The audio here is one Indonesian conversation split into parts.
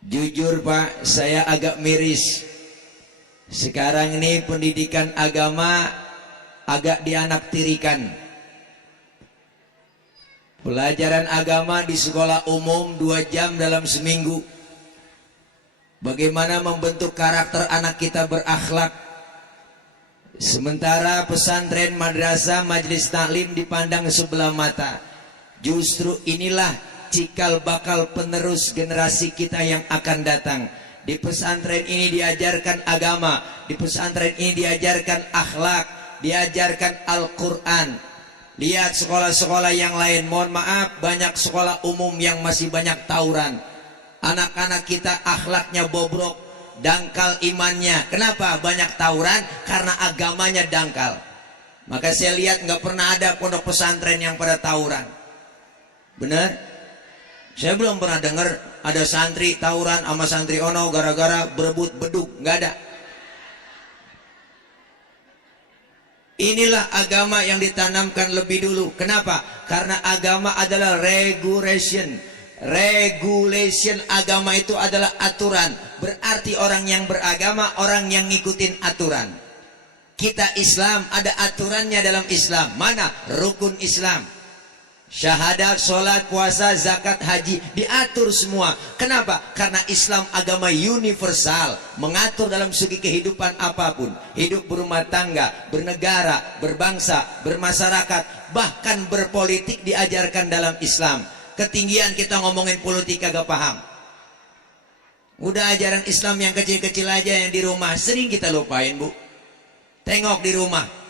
Jujur Pak, saya agak miris. Sekarang ini pendidikan agama agak dianaktirikan. Pelajaran agama di sekolah umum 2 jam dalam seminggu. Bagaimana membentuk karakter anak kita berakhlak. Sementara pesantren, madrasah, majelis taklim dipandang sebelah mata. Justru inilah cikal bakal penerus generasi kita yang akan datang. Di pesantren ini diajarkan agama, di pesantren ini diajarkan akhlak, diajarkan Al-Quran. Lihat sekolah-sekolah yang lain, mohon maaf, banyak sekolah umum yang masih banyak tawuran. Anak-anak kita akhlaknya bobrok, dangkal imannya. Kenapa banyak tawuran? Karena agamanya dangkal. Maka saya lihat nggak pernah ada pondok pesantren yang pada tawuran. Benar? Saya belum pernah dengar ada santri tawuran sama santri ono gara-gara berebut beduk. Nggak ada. Inilah agama yang ditanamkan lebih dulu. Kenapa? Karena agama adalah regulation. Regulation agama itu adalah aturan. Berarti orang yang beragama, orang yang ngikutin aturan. Kita Islam ada aturannya dalam Islam. Mana? Rukun Islam. Syahadat, sholat, puasa, zakat, haji diatur semua. Kenapa? Karena Islam agama universal, mengatur dalam segi kehidupan apapun. Hidup berumah tangga, bernegara, berbangsa, bermasyarakat, bahkan berpolitik diajarkan dalam Islam. Ketinggian kita ngomongin politik agak paham. Udah ajaran Islam yang kecil-kecil aja yang di rumah sering kita lupain, Bu. Tengok di rumah.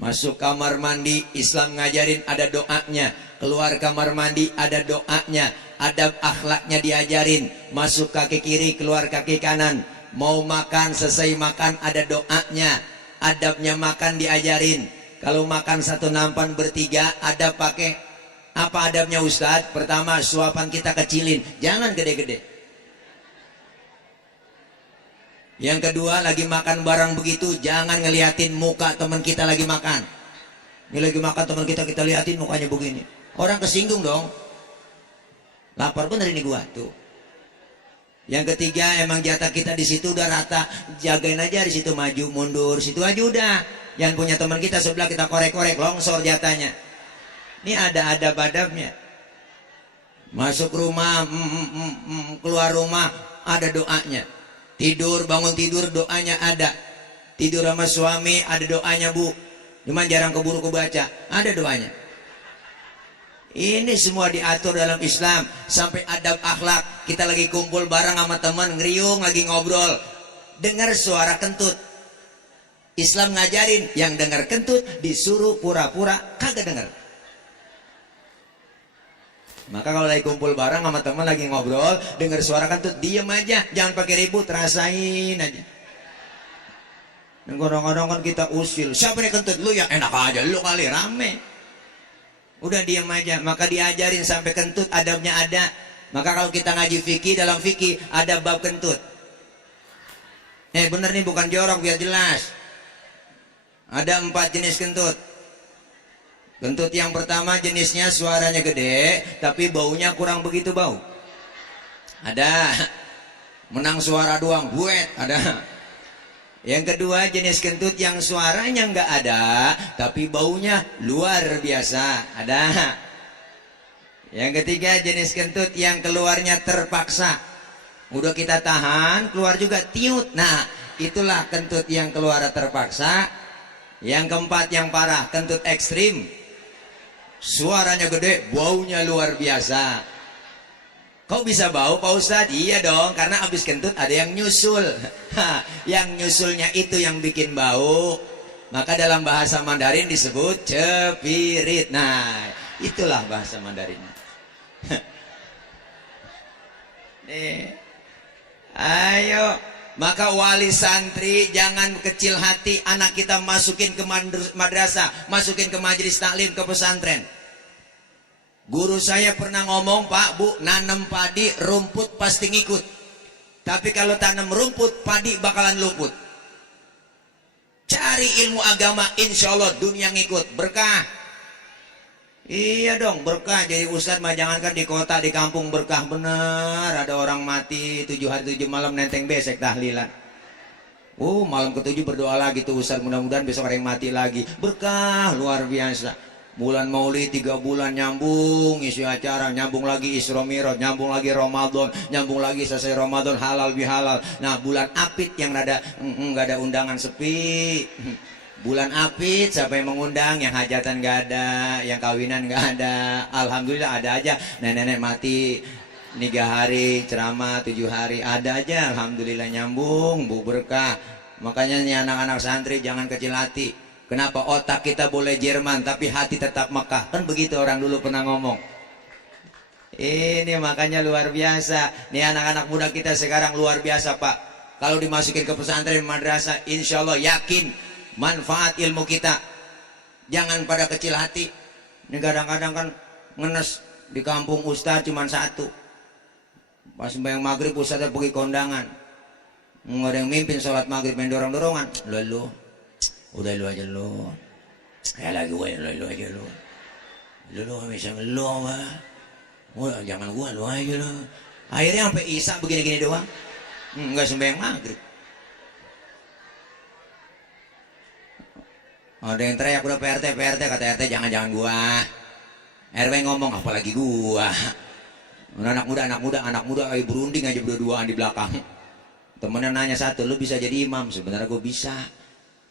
Masuk kamar mandi, Islam ngajarin ada doanya. Keluar kamar mandi ada doanya. Adab akhlaknya diajarin. Masuk kaki kiri, keluar kaki kanan. Mau makan, selesai makan ada doanya. Adabnya makan diajarin. Kalau makan satu nampan bertiga, adab pakai apa adabnya Ustadz? Pertama, suapan kita kecilin, jangan gede-gede. Yang kedua, lagi makan barang begitu, jangan ngeliatin muka teman kita lagi makan. Ini lagi makan teman kita, kita liatin mukanya begini. Orang kesinggung dong. Lapar bener ini gua tuh. Yang ketiga, emang jatah kita di situ udah rata, jagain aja di situ, maju mundur, situ aja udah. Yang punya teman kita sebelah kita korek-korek, longsor jatahnya. Ini ada adab-adabnya. Masuk rumah, keluar rumah, ada doanya. Tidur, bangun tidur, doanya ada. Tidur sama suami, ada doanya, Bu. Cuman jarang keburu kebaca, ada doanya. Ini semua diatur dalam Islam. Sampai adab akhlak. Kita lagi kumpul bareng sama teman, ngeriung, lagi ngobrol. Dengar suara kentut. Islam ngajarin, yang dengar kentut disuruh pura-pura kagak dengar. Maka kalau lagi kumpul bareng sama teman lagi ngobrol, dengar suara kentut, diem aja, jangan pakai ribut, rasain aja. Dan kadang-kadang kan kita usil, siapa nih kentut? Lu ya, enak aja, lu kali rame. Udah diem aja, maka diajarin sampai kentut adabnya ada. Maka kalau kita ngaji fikih, dalam fikih ada bab kentut. Bener nih, bukan jorok, biar jelas. Ada 4 jenis kentut. Kentut yang pertama jenisnya suaranya gede, tapi baunya kurang begitu bau. Ada. Menang suara doang, buet, ada. Yang kedua jenis kentut yang suaranya nggak ada, tapi baunya luar biasa. Ada. Yang ketiga jenis kentut yang keluarnya terpaksa. Udah kita tahan, keluar juga tiut. Nah, itulah kentut yang keluar terpaksa. Yang keempat yang parah, kentut ekstrim. Suaranya gede, baunya luar biasa. Kok bisa bau Pak Ustadz? Iya dong, karena abis kentut ada yang nyusul. Yang nyusulnya itu yang bikin bau. Maka dalam bahasa Mandarin disebut cepirit. Nah, itulah bahasa Mandarinnya. Ayo. Maka wali santri jangan kecil hati, anak kita masukin ke madrasah, masukin ke majelis taklim, ke pesantren. Guru saya pernah ngomong, Pak, Bu, nanam padi, rumput pasti ngikut. Tapi kalau tanam rumput, padi bakalan luput. Cari ilmu agama, insya Allah dunia ngikut, berkah. Iya dong, berkah jadi ustadz mah, jangankan di kota, di kampung berkah bener. Ada orang mati 7 hari 7 malam nenteng besek tahlilan. Malam ke-7 berdoa lagi tuh ustadz, mudah-mudahan besok ada yang mati lagi. Berkah luar biasa. Bulan Maulid 3 bulan nyambung isi acara, nyambung lagi Isra Mi'raj, nyambung lagi Ramadan, nyambung lagi selesai Ramadan halal bihalal. Nah bulan Apit yang rada nggak ada undangan, sepi. Bulan Apit siapa yang mengundang? Yang hajatan nggak ada, yang kawinan nggak ada. Alhamdulillah ada aja. Nenek-nenek mati 3 hari ceramah, 7 hari ada aja. Alhamdulillah nyambung, bu berkah. Makanya nih anak-anak santri jangan kecil hati. Kenapa? Otak kita boleh Jerman tapi hati tetap Mekah. Kan begitu orang dulu pernah ngomong. Ini makanya luar biasa. Nih anak-anak muda kita sekarang luar biasa Pak. Kalau dimasukin ke pesantren madrasah, insya Allah yakin manfaat ilmu kita. Jangan pada kecil hati. Ini kadang-kadang kan ngenes di kampung ustaz cuma satu. Pas sembahyang maghrib ustaznya pergi kondangan. Nggak ada yang mimpin sholat maghrib, main dorong-dorongan. Lu udah lu aja lu. Kayak lagi gue lu aja lu. Lu bisa lu mah. Jangan gua lu aja lu. Akhirnya sampai Isya begini-gini doang. Nggak sembahyang maghrib. Ada yang teriak udah PRT, kata RT jangan gua. RW ngomong apalagi gua. Anak muda kayak berunding aja berdua-duaan di belakang. Temennya nanya satu, lu bisa jadi imam? Sebenarnya gua bisa,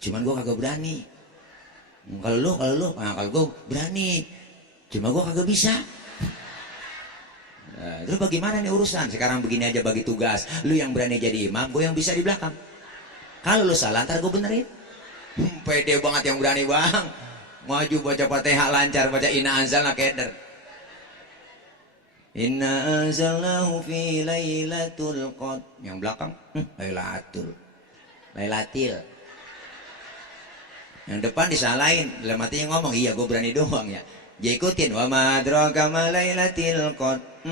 cuman gua kagak berani. Kalau gua berani, cuma gua kagak bisa. Terus bagaimana nih urusan? Sekarang begini aja bagi tugas. Lu yang berani jadi imam, gua yang bisa di belakang. Kalau lu salah ntar gua benerin. Pede banget yang berani bang. Maju baca Fatihah lancar, baca Inna anzalna keder. Inna anzalnahu fi lailatul qadr. Yang belakang Lailatil. Yang depan disalahin, dalam hatinya ngomong, iya gue berani doang ya. Dia ikutin wa ma adraka ma lailatil qadr.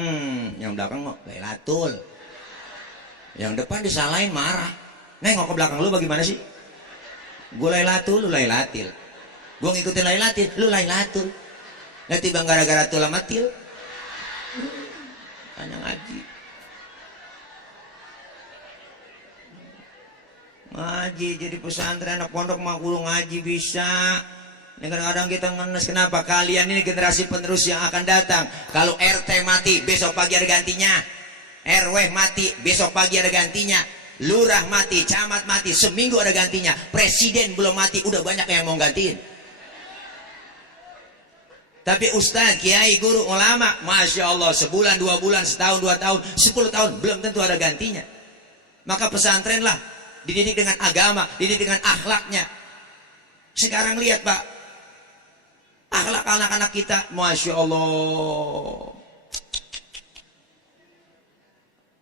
Yang belakang mau Lailatul. Yang depan disalahin marah. Nengok ke belakang lu bagaimana sih? Gue Lailatul, lu Lailatil. Gue ngikutin Lailatil, lu Lailatul. Nanti bang gara-gara tulah matil. Hanya ngaji. Ngaji jadi pesantren, anak pondok mah kudu ngaji bisa. Ini kadang-kadang kita ngenes, kenapa? Kalian ini generasi penerus yang akan datang. Kalau RT mati, besok pagi ada gantinya. RW mati, besok pagi ada gantinya. Lurah mati, camat mati, seminggu ada gantinya. Presiden belum mati, udah banyak yang mau gantiin. Tapi ustaz, kiai, guru, ulama, masya Allah, sebulan, 2 bulan, setahun, 2 tahun, 10 tahun, belum tentu ada gantinya. Maka pesantren lah, dididik dengan agama, dididik dengan akhlaknya. Sekarang lihat Pak, akhlak anak-anak kita, masya Allah.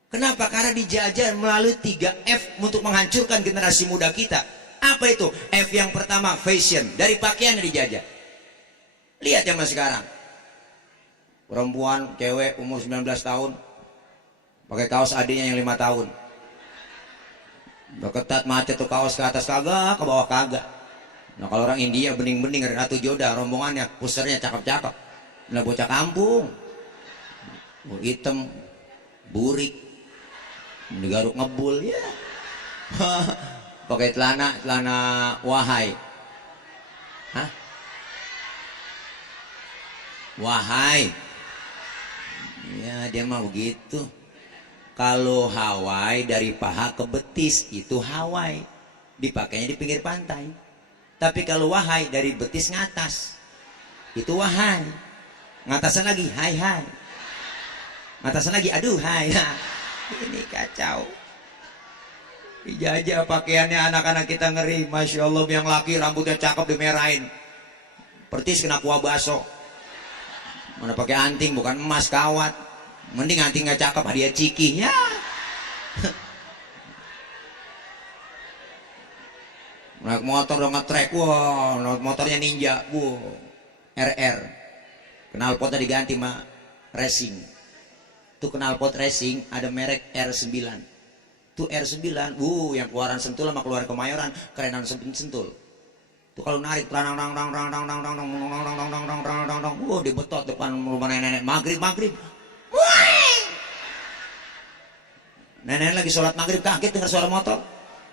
Kenapa? Karena dijajah melalui 3F untuk menghancurkan generasi muda kita. Apa itu? F yang pertama, fashion. Dari pakaian dijajah. Lihat zaman sekarang. Perempuan, cewek, umur 19 tahun. Pakai kaos adiknya yang 5 tahun. Udah ketat macet tuh kaos, ke atas kagak, ke bawah kagak. Nah kalau orang India bening-bening, Ratu Joda, rombongannya, pusernya cakep-cakep. Nah bocah kampung. Hitam, burik. Digaruk ngebul ya. Pakai celana wahai. Hah? Wahai. Ya dia mah begitu. Kalau Hawaii dari paha ke betis itu Hawaii. Dipakainya di pinggir pantai. Tapi kalau wahai dari betis ngatas itu wahai. Ngatasan lagi hai. Ngatasan lagi aduh hai. Ini kacau. Dijajah pakaiannya anak-anak kita ngeri. Masya Allah, yang laki rambutnya cakep dimerahin. Pertis kena kuah baso. Mana pakai anting bukan emas kawat. Mending anting nggak cakep hadiah ciki ya. Naik motor udah nge-track, wah, motornya Ninja, RR. Knalpotnya diganti mah racing. Tuh knalpot racing ada merek R9. Tuh R9, yang keluaran Sentul sama keluar Kemayoran, kerenan Sentul. Tuh kalau narik dibetot depan rumah nenek maghrib. Nenek lagi sholat maghrib kaget dengar suara motor.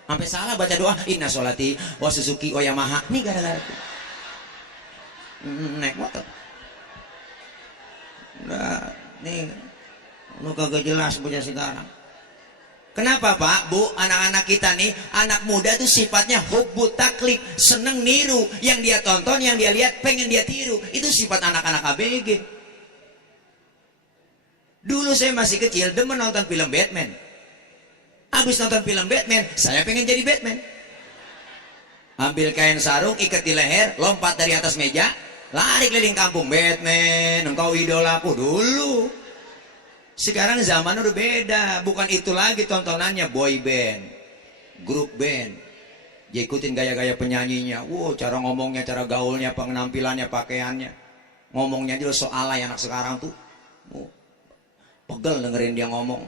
Sampai salah baca doa, inna sholati wa Suzuki wa Yamaha. Ini gara-gara naik motor. Nah, nih lu kagak jelas punya sekarang. Kenapa Pak, Bu, anak-anak kita nih, anak muda tuh sifatnya hubbu taklid, seneng niru, yang dia tonton, yang dia lihat, pengen dia tiru. Itu sifat anak-anak ABG. Dulu saya masih kecil, demen nonton film Batman. Habis nonton film Batman, saya pengen jadi Batman. Ambil kain sarung, ikat di leher, lompat dari atas meja, lari keliling kampung. Batman, engkau idolaku dulu. Sekarang zaman udah beda, bukan itu lagi tontonannya, boy band, grup band. Dia ikutin gaya-gaya penyanyinya, wow, cara ngomongnya, cara gaulnya, penampilannya, pakaiannya. Ngomongnya juga so alay anak sekarang tuh. Pegel dengerin dia ngomong.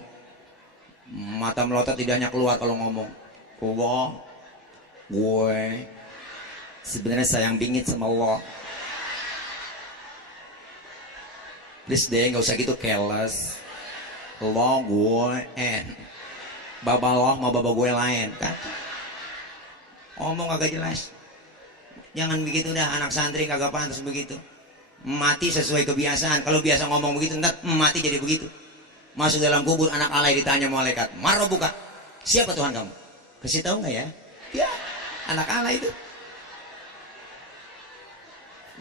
Mata melotot lidahnya keluar kalau ngomong. Allah, gue sebenarnya sayang bingit sama Allah. Please deh, gak usah gitu careless. Lo gue baba lo mau baba gue lain kan, ngomong kagak jelas. Jangan begitu dah, anak santri kagak pantas begitu. Mati sesuai kebiasaan. Kalau biasa ngomong begitu, ntar mati jadi begitu. Masuk dalam kubur anak alay, ditanya malaikat, "Maro buka, siapa Tuhan kamu?" Kasih tahu nggak ya? Ya, anak alay itu.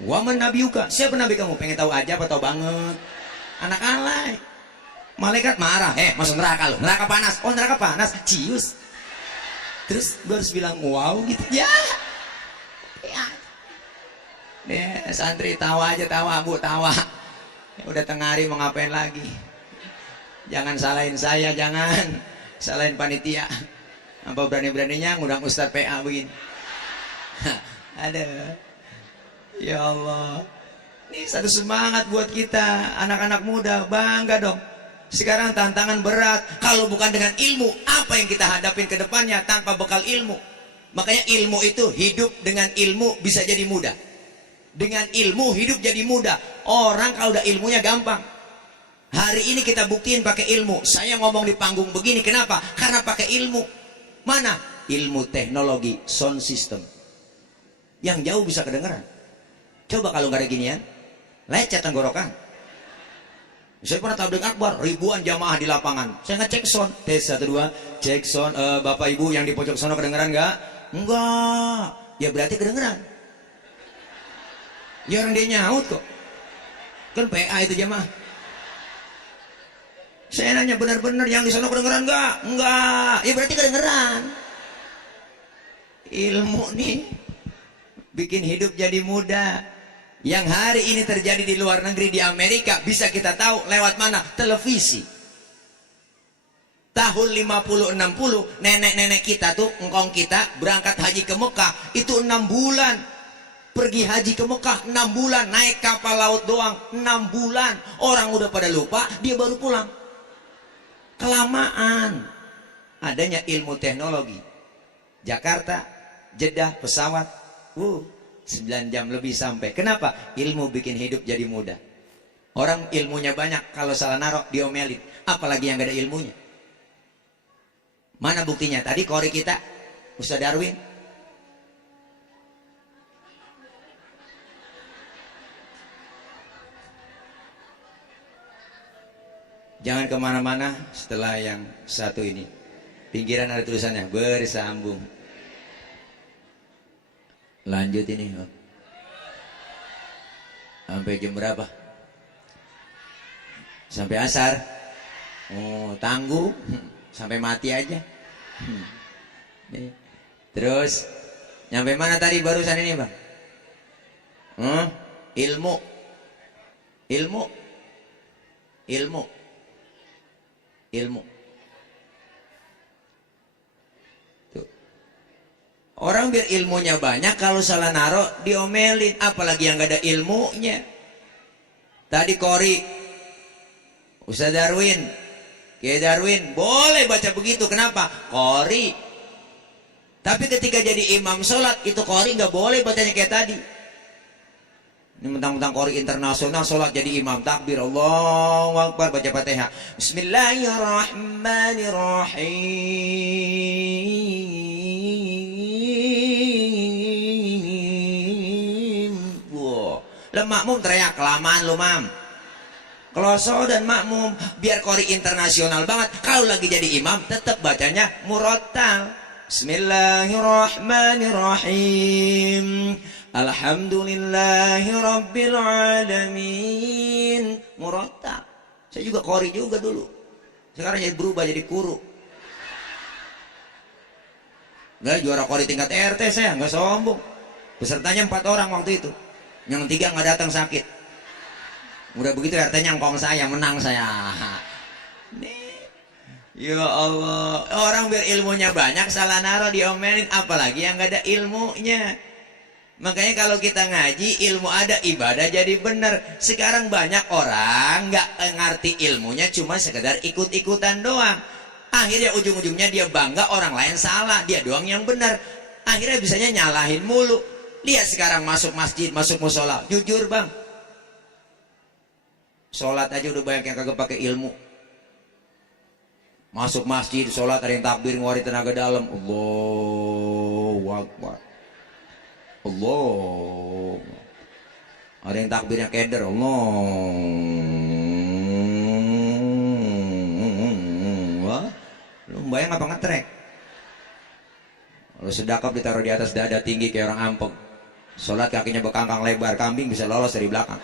Waman nabiuka, siapa nabi kamu? Pengen tahu aja apa tahu banget? Anak alay. Malaikat marah, masuk neraka lo, neraka panas. Oh neraka panas, cius. Terus gue harus bilang wow gitu ya. Santri tawa aja, tawa Bu, tawa. Ya, udah tengah hari mau ngapain lagi? Jangan salahin saya, jangan salahin panitia. Apa berani-beraninya ngundang Ustadz PA begini? Ada. Ya Allah. Ini satu semangat buat kita, anak-anak muda, bangga dong. Sekarang tantangan berat. Kalau bukan dengan ilmu, apa yang kita hadapin ke depannya tanpa bekal ilmu? Makanya ilmu itu, hidup dengan ilmu bisa jadi mudah. Dengan ilmu hidup jadi mudah. Orang kalau udah ilmunya gampang. Hari ini kita buktiin pakai ilmu. Saya ngomong di panggung begini, kenapa? Karena pakai ilmu. Mana? Ilmu teknologi, sound system. Yang jauh bisa kedengeran. Coba kalau nggak ada ginian, lecet tenggorokan. Saya pernah tabligh akbar, ribuan jamaah di lapangan. Saya ngecek sound, tes 1 2, cek sound. Bapak ibu yang di pojok sono kedengeran nggak? Enggak. Ya berarti kedengeran. Ya orang dia nyaut kok. Kan PA itu jamaah. Saya nanya benar-benar yang di sono kedengeran nggak? Enggak. Ya berarti kedengeran. Ilmu nih bikin hidup jadi mudah. Yang hari ini terjadi di luar negeri, di Amerika, bisa kita tahu lewat mana? Televisi. Tahun 50-60, nenek-nenek kita tuh, engkong kita berangkat haji ke Mekah, itu 6 bulan. Pergi haji ke Mekah 6 bulan, naik kapal laut doang 6 bulan. Orang udah pada lupa, dia baru pulang. Kelamaan. Adanya ilmu teknologi. Jakarta, Jeddah, pesawat, 9 jam lebih sampai. Kenapa? Ilmu bikin hidup jadi mudah. Orang ilmunya banyak, kalau salah narok diomelin. Apalagi yang gak ada ilmunya. Mana buktinya? Tadi kori kita, Ustaz Darwin. Jangan kemana-mana setelah yang satu ini. Pinggiran ada tulisannya, bersambung. Lanjut ini. Sampai jam berapa? Sampai asar. Oh, tangguh. Sampai mati aja. Terus nyampe mana tadi barusan ini, Bang? Ilmu. Ilmu. Ilmu. Ilmu. Orang biar ilmunya banyak, kalau salah naruh diomelin, apalagi yang gak ada ilmunya. Tadi kori Ustaz Darwin, Kiai Darwin, boleh baca begitu. Kenapa? Kori. Tapi ketika jadi imam sholat, itu qori nggak boleh bacanya kayak tadi. Ini mentang-mentang qori internasional sholat jadi imam, takbir Allahu Akbar, baca Fatihah. Bismillahirrahmanirrahim. Wow. Lah makmum teriak, kelamaan lu mam. Kloso dan makmum, biar qori internasional banget. Kalau lagi jadi imam, tetap bacanya murattal. Bismillahirrahmanirrahim. Alhamdulillahi rabbil alamin. Murattal. Saya juga qori juga dulu. Sekarang jadi berubah jadi guru. Enggak, juara qori tingkat RT saya, enggak sombong. Pesertanya 4 orang waktu itu. Yang 3 enggak datang sakit. Udah begitu RT-nya ngkong saya, menang saya. Nih. Ya Allah, orang biar ilmunya banyak salah naruh diomelin, apalagi yang gak ada ilmunya. Makanya kalau kita ngaji, ilmu ada, ibadah jadi benar. Sekarang banyak orang gak ngerti ilmunya, cuma sekedar ikut-ikutan doang. Akhirnya ujung-ujungnya dia bangga orang lain salah, dia doang yang benar. Akhirnya bisanya nyalahin mulu. Lihat sekarang masuk masjid, masuk musola, jujur bang, sholat aja udah banyak yang kagak pakai ilmu. Masuk masjid, sholat ada yang takbir ngeluarin tenaga dalam. Allahu Akbar. Allah. Ada yang takbirnya keder. Allah. Lu bayang apa ngetrek? Kalau sedekap ditaruh di atas dada tinggi kayak orang ampek. Sholat kakinya bekangkang lebar, kambing bisa lolos dari belakang.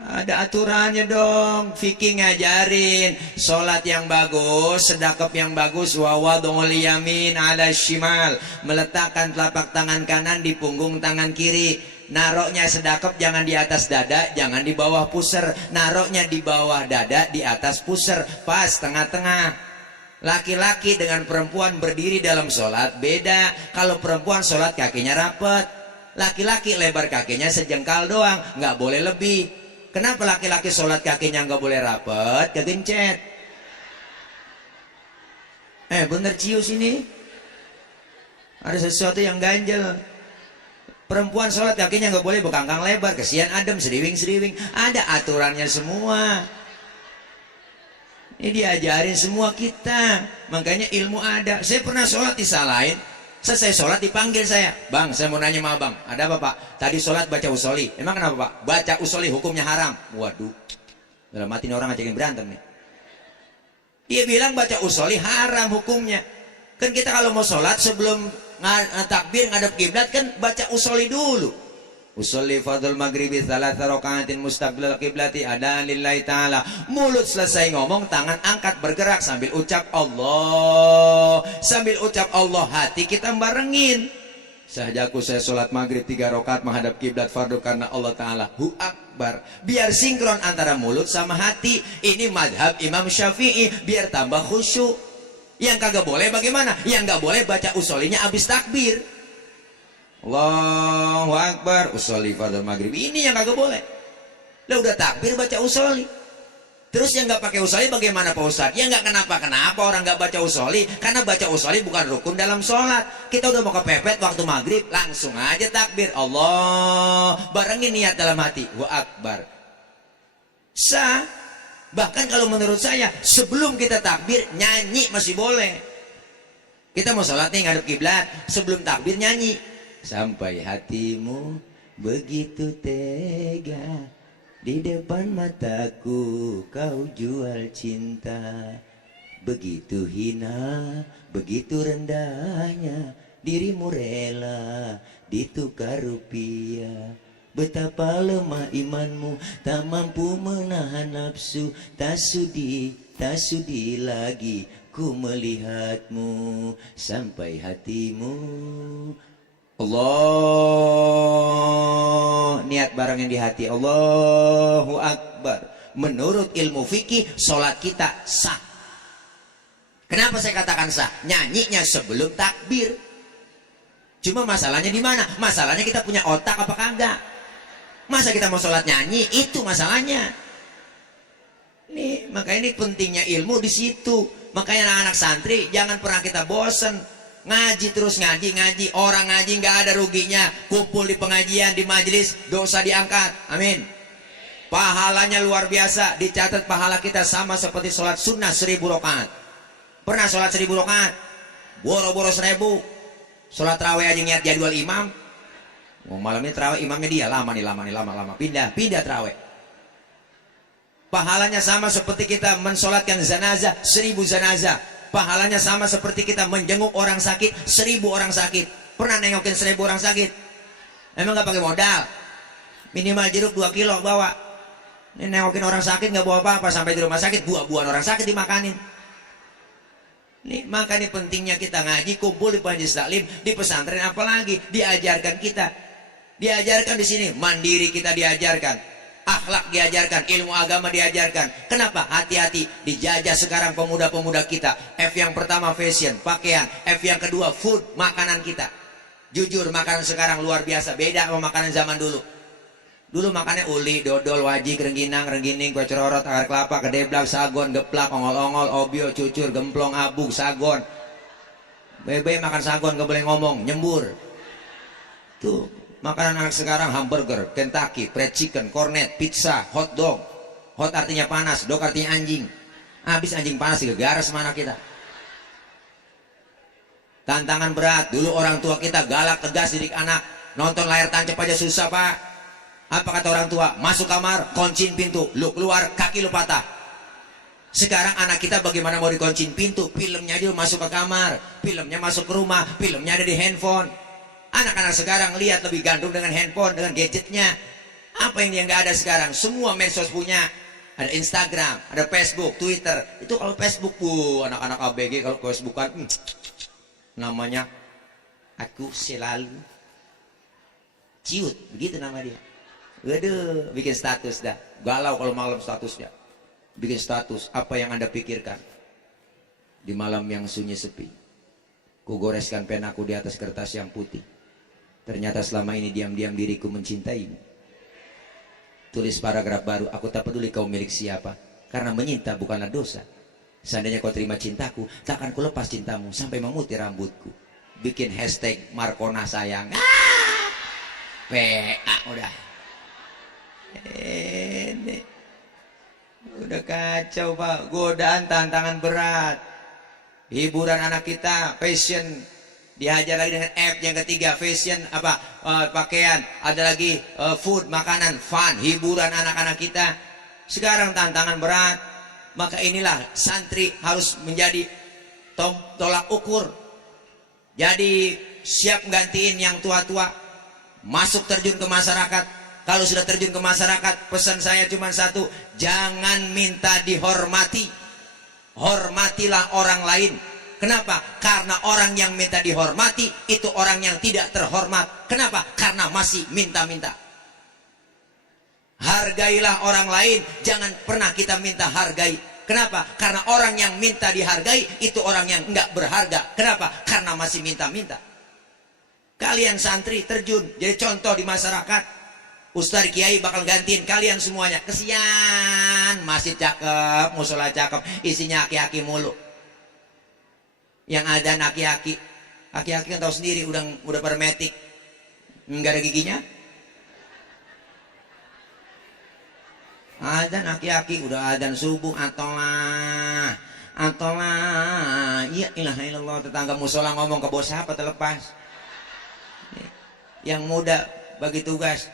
Ada aturannya dong. Fikih ngajarin sholat yang bagus, sedekap yang bagus. Wa wad'ul yamin 'ala shimal, meletakkan telapak tangan kanan di punggung tangan kiri. Naroknya sedekap jangan di atas dada, jangan di bawah pusar. Naroknya di bawah dada, di atas pusar, pas tengah-tengah. Laki-laki dengan perempuan berdiri dalam sholat beda. Kalau perempuan sholat kakinya rapat, laki-laki lebar kakinya sejengkal doang, nggak boleh lebih. Kenapa laki-laki sholat kakinya nggak boleh rapet, kegencet? Bener cius ini. Ada sesuatu yang ganjel. Perempuan sholat kakinya nggak boleh bekangkang lebar, kesian adem, seriwing-seriwing. Ada aturannya semua. Ini diajarin semua kita. Makanya ilmu ada. Saya pernah sholat disalahin. Selesai sholat dipanggil saya, bang, saya mau nanya sama abang, ada apa pak? Tadi sholat baca usoli, emang kenapa pak? Baca usoli hukumnya haram. Waduh, dalam hati ini orang ngajakin berantem nih. Dia bilang baca usoli haram hukumnya. Kan kita kalau mau sholat sebelum takbir ngadep kiblat kan baca usoli dulu. Usolli fardul maghribi thalatha raka'atin mustaqbilal qiblati adaan lillahi ta'ala. Mulut selesai ngomong, tangan angkat bergerak sambil ucap Allah. Sambil ucap Allah, hati kita barengin. Sahajaku saya sholat maghrib 3 rakaat menghadap kiblat fardu karena Allah Ta'ala. Hu akbar. Biar sinkron antara mulut sama hati. Ini madhab Imam Syafi'i, biar tambah khusyuk. Yang kagak boleh bagaimana? Yang gak boleh baca usolinya abis takbir. Allahu Akbar, usolli fardhu maghrib. Ini yang kagak boleh. Lah udah takbir baca usoli. Terus yang nggak pakai usoli bagaimana Pak Ustadz? Ya nggak kenapa orang nggak baca usoli, karena baca usoli bukan rukun dalam sholat. Kita udah mau kepepet waktu maghrib, langsung aja takbir Allah, barengin niat dalam hati, wa akbar. Sah. Bahkan kalau menurut saya sebelum kita takbir nyanyi masih boleh. Kita mau sholat nih ngadep kiblat, sebelum takbir nyanyi. Sampai hatimu begitu tega, di depan mataku kau jual cinta. Begitu hina, begitu rendahnya, dirimu rela ditukar rupiah. Betapa lemah imanmu, tak mampu menahan nafsu. Tak sudi lagi ku melihatmu. Sampai hatimu Allah, niat barang yang di hati. Allahu Akbar. Menurut ilmu fikih, sholat kita sah. Kenapa saya katakan sah? Nyanyinya sebelum takbir. Cuma masalahnya di mana? Masalahnya kita punya otak apa kagak? Masa kita mau sholat nyanyi? Itu masalahnya. Nih, makanya ini pentingnya ilmu di situ. Makanya anak-anak santri jangan pernah kita bosen. Ngaji terus, ngaji. Orang ngaji nggak ada ruginya. Kumpul di pengajian, di majelis, dosa diangkat. Amin. Pahalanya luar biasa. Dicatat pahala kita sama seperti sholat sunnah 1000 rakaat. Pernah sholat 1000 rakaat? Boro-boro 1000. Sholat tarawih aja niat jadwal imam. Oh, malam ini tarawih imamnya dia. Lama. Pindah tarawih. Pahalanya sama seperti kita mensolatkan zanazah 1000 zanazah. Pahalanya sama seperti kita menjenguk orang sakit 1000 orang sakit. Pernah nengokin 1000 orang sakit? Emang gak pakai modal? Minimal jeruk 2 kilo bawa. Ini nengokin orang sakit gak bawa apa-apa. Sampai di rumah sakit buah-buahan orang sakit dimakanin. Nih, makanya pentingnya kita ngaji, kumpul di majelis taklim, di pesantren, apalagi diajarkan kita. Diajarkan di sini, mandiri kita diajarkan. Akhlak diajarkan, ilmu agama diajarkan. Kenapa? Hati-hati, dijajah sekarang pemuda-pemuda kita. F yang pertama fashion, pakaian. F yang kedua food, makanan kita. Jujur, makanan sekarang luar biasa, beda sama makanan zaman dulu. Dulu makannya uli, dodol, wajik, rengginang, renggining, kue cerorot, akar kelapa, kedeblak, sagon, geplak, ongol-ongol, obio, cucur, gemplong, abuk, sagon. Bebe makan sagon, gak boleh ngomong, nyembur. Tuh, makanan anak sekarang hamburger, Kentucky, fried chicken, cornet, pizza, hot dog. Hot artinya panas, dog artinya anjing. Habis anjing panas digegara sama anak kita. Tantangan berat. Dulu orang tua kita galak, tegas didik anak. Nonton layar tancap aja susah, Pak. Apa kata orang tua? Masuk kamar, kunciin pintu. Lu keluar, kaki lu patah. Sekarang anak kita bagaimana mau dikunciin pintu? Filmnya aja masuk ke kamar, filmnya masuk ke rumah, filmnya ada di handphone. Anak-anak sekarang lihat lebih gandrung dengan handphone, dengan gadgetnya. Apa yang nggak ada sekarang? Semua medsos punya. Ada Instagram, ada Facebook, Twitter. Itu kalau Facebook, anak-anak ABG kalau Facebookan, namanya aku selalu ciut, begitu nama dia. Waduh, bikin status dah. Galau kalau malam statusnya. Bikin status, apa yang Anda pikirkan di malam yang sunyi sepi. Kugoreskan penaku di atas kertas yang putih. Ternyata selama ini diam-diam diriku mencintaimu. Tulis paragraf baru, aku tak peduli kau milik siapa. Karena menyinta bukanlah dosa. Seandainya kau terima cintaku, tak akan ku lepas cintamu sampai memutih rambutku. Bikin hashtag Markona sayang. PA udah. Ini udah kacau, Pak. Godaan, tantangan berat. Hiburan anak kita, fashion. Dihajar lagi dengan F yang ketiga, fashion apa? Pakaian. Ada lagi food, makanan, fun, hiburan anak-anak kita. Sekarang tantangan berat. Maka inilah santri harus menjadi tolak ukur. Jadi siap gantiin yang tua-tua. Masuk terjun ke masyarakat. Kalau sudah terjun ke masyarakat, pesan saya cuma satu, jangan minta dihormati. Hormatilah orang lain. Kenapa? Karena orang yang minta dihormati itu orang yang tidak terhormat. Kenapa? Karena masih minta-minta. Hargailah orang lain, jangan pernah kita minta hargai. Kenapa? Karena orang yang minta dihargai itu orang yang enggak berharga. Kenapa? Karena masih minta-minta. Kalian santri terjun jadi contoh di masyarakat. Ustaz Kiai bakal gantiin kalian semuanya. Kesian, masih cakep, musola cakep, isinya aki-aki mulu. Yang ada aki-aki. Aki-aki kan tahu sendiri udah permetik. Enggak ada giginya. Adzan aki-aki udah adzan subuh atolah. Ya ilaha illallah, tetangga musola ngomong ke bos apa terlepas. Yang muda bagi tugas.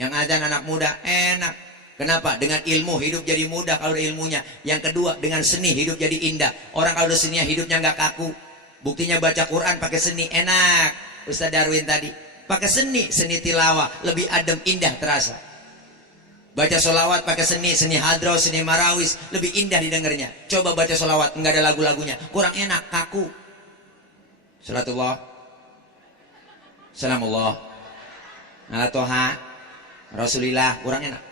Yang adzan anak muda enak. Kenapa? Dengan ilmu hidup jadi mudah kalau ada ilmunya. Yang kedua, dengan seni hidup jadi indah. Orang kalau ada seninya hidupnya nggak kaku. Buktinya baca Quran pakai seni enak. Ustaz Darwin tadi pakai seni tilawah lebih adem indah terasa. Baca solawat pakai seni hadroh, seni marawis lebih indah didengarnya. Coba baca solawat nggak ada lagu-lagunya, kurang enak, kaku. Salatullah, salamullah, ala toha Rasulillah, kurang enak.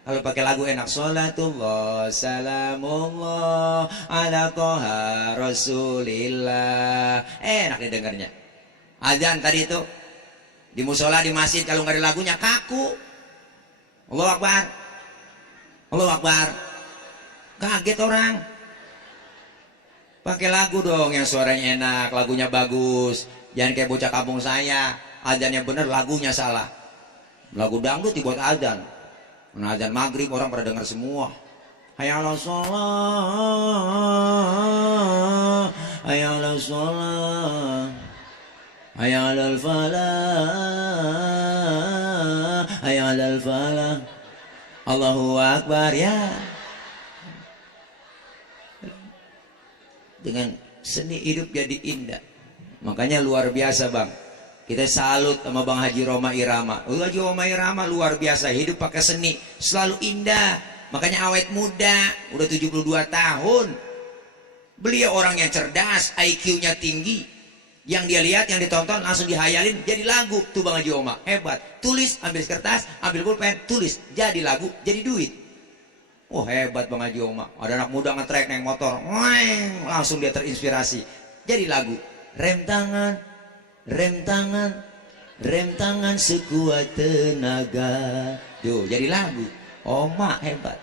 Kalau pakai lagu enak, salatullah, salamullah, ala toha Rasulillah, enak didengarnya. Azan tadi itu di musola, di masjid, kalau nggak ada lagunya kaku. Allahu Akbar, Allahu Akbar, kaget orang. Pakai lagu dong yang suaranya enak, lagunya bagus. Jangan kayak bocah kampung saya, azannya bener, lagunya salah. Lagu dangdut dibuat azan. Nah, azan maghrib orang pada dengar semua. Hayya 'alas shalah, hayya 'alas shalah, hayya 'alal falah, hayya 'alal falah. Allahu Akbar ya. Dengan seni hidup jadi indah. Makanya luar biasa bang. Kita salut sama Bang Haji Roma Irama. Haji Roma Irama luar biasa. Hidup pakai seni. Selalu indah. Makanya awet muda. Udah 72 tahun. Beliau orang yang cerdas. IQ-nya tinggi. Yang dia lihat, yang ditonton langsung dihayalin. Jadi lagu. Tuh Bang Haji Roma. Hebat. Tulis, ambil kertas, ambil pulpen. Tulis. Jadi lagu, jadi duit. Oh hebat Bang Haji Oma. Ada anak muda ngetrek naik motor, langsung dia terinspirasi. Jadi lagu. Rem tangan, rem tangan, rem tangan sekuat tenaga. Tuh jadi lagu. Oma hebat.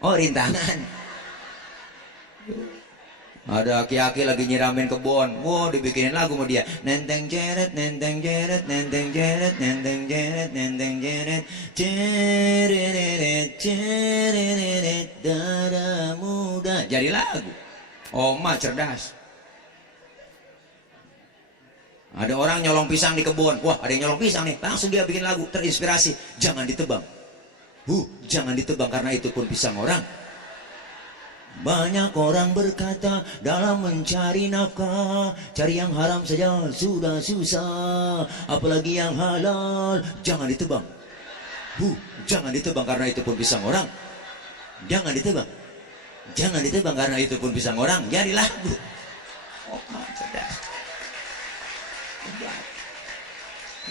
Oh rintangan. Ada aki-aki lagi nyiramin kebun. Wow dibikinin lagu sama dia. Nenteng jeret, nenteng jeret, nenteng jeret, nenteng jeret, nenteng jeret. Cereret, cereret, dada muda. Jadi lagu. Oma cerdas. Ada orang nyolong pisang di kebun. Wah ada yang nyolong pisang nih. Langsung dia bikin lagu. Terinspirasi. Jangan ditebang. Jangan ditebang karena itu pun pisang orang. Banyak orang berkata dalam mencari nafkah, cari yang haram saja sudah susah, apalagi yang halal. Jangan ditebang. Jangan ditebang karena itu pun pisang orang. Jangan ditebang. Jangan ditebang karena itu pun pisang orang. Jadi lagu. Oh, cerdas.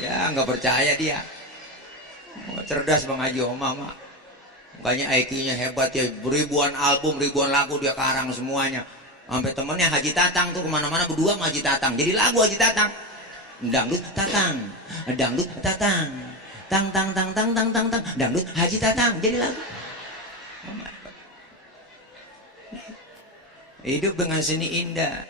Ya nggak percaya dia. Oh, cerdas Bang Haji Oma. Makanya IQ-nya hebat ya, ribuan album, ribuan lagu dia karang semuanya. Sampai temennya Haji Tatang tuh kemana-mana berdua sama Haji Tatang. Jadi lagu Haji Tatang. Dangdut Tatang, dangdut Tatang, tang tang tang tang tang tang tang, dangdut Haji Tatang. Jadi lagu. Hidup dengan seni indah,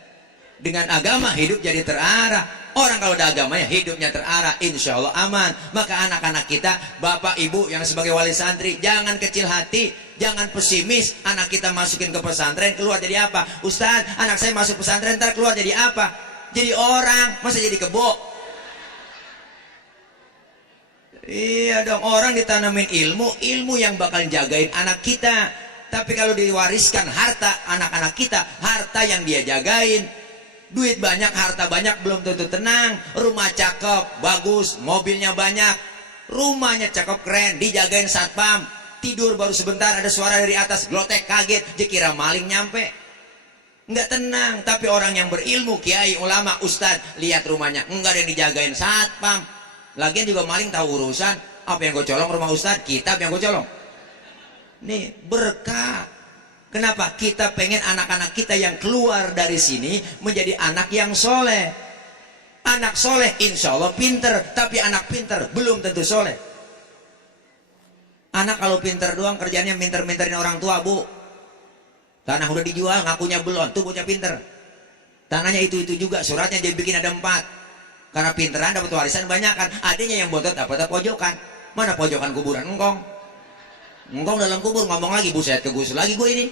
dengan agama hidup jadi terarah. Orang kalau ada agamanya hidupnya terarah, insya Allah aman. Maka anak-anak kita, bapak ibu yang sebagai wali santri, jangan kecil hati, jangan pesimis. Anak kita masukin ke pesantren, keluar jadi apa? Ustaz, anak saya masuk pesantren, ntar keluar jadi apa? Jadi orang, masa jadi kebo? Iya dong, orang ditanamin ilmu, ilmu yang bakal jagain anak kita. Tapi kalau diwariskan harta anak-anak kita, harta yang dia jagain. Duit banyak, harta banyak, belum tentu tenang. Rumah cakep, bagus, mobilnya banyak. Rumahnya cakep, keren, dijagain satpam. Tidur baru sebentar, ada suara dari atas, glotek, kaget, dikira maling nyampe. Nggak tenang. Tapi orang yang berilmu, kiai, ulama, ustad, lihat rumahnya, enggak ada yang dijagain satpam. Lagian juga maling tahu urusan. Apa yang gue colong rumah ustad, kitab yang gue colong. Nih, berkah. Kenapa? Kita pengen anak-anak kita yang keluar dari sini menjadi anak yang soleh. Anak soleh insya Allah pinter. Tapi anak pinter belum tentu soleh. Anak kalau pinter doang kerjanya minter-minterin orang tua bu. Tanah udah dijual ngakunya belum. Tuh bocah pinter. Tanahnya itu-itu juga. Suratnya dia bikin ada 4. Karena pinteran dapat warisan banyak kan. Adanya yang botot dapat pojokan. Mana pojokan kuburan engkong? Engkong dalam kubur ngomong lagi, buset kegus lagi gue ini.